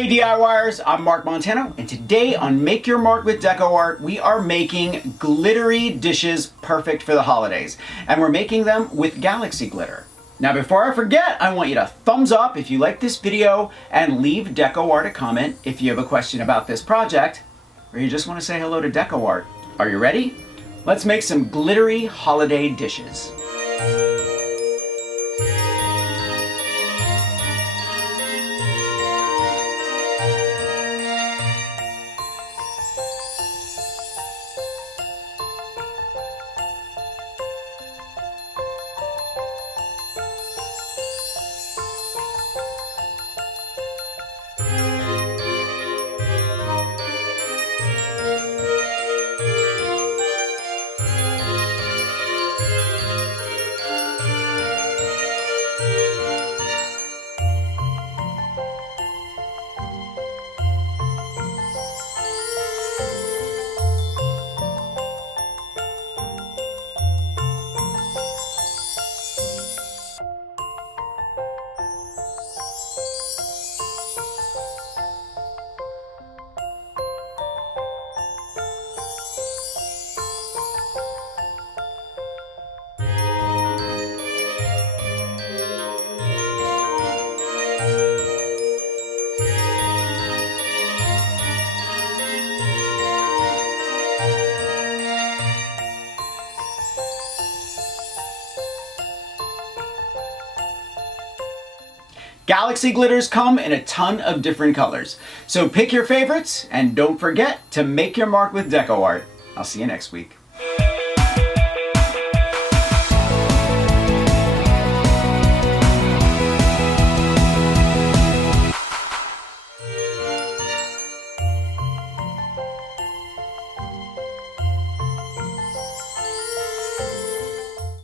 Hey DIYers, I'm Mark Montano, and today on Make Your Mark with DecoArt, we are making glittery dishes perfect for the holidays. And we're making them with Galaxy glitter. Now before I forget, I want you to thumbs up if you like this video and leave DecoArt a comment if you have a question about this project, or you just want to say hello to DecoArt. Are you ready? Let's make some glittery holiday dishes. Galaxy glitters come in a ton of different colors. So pick your favorites and don't forget to make your mark with DecoArt. I'll see you next week.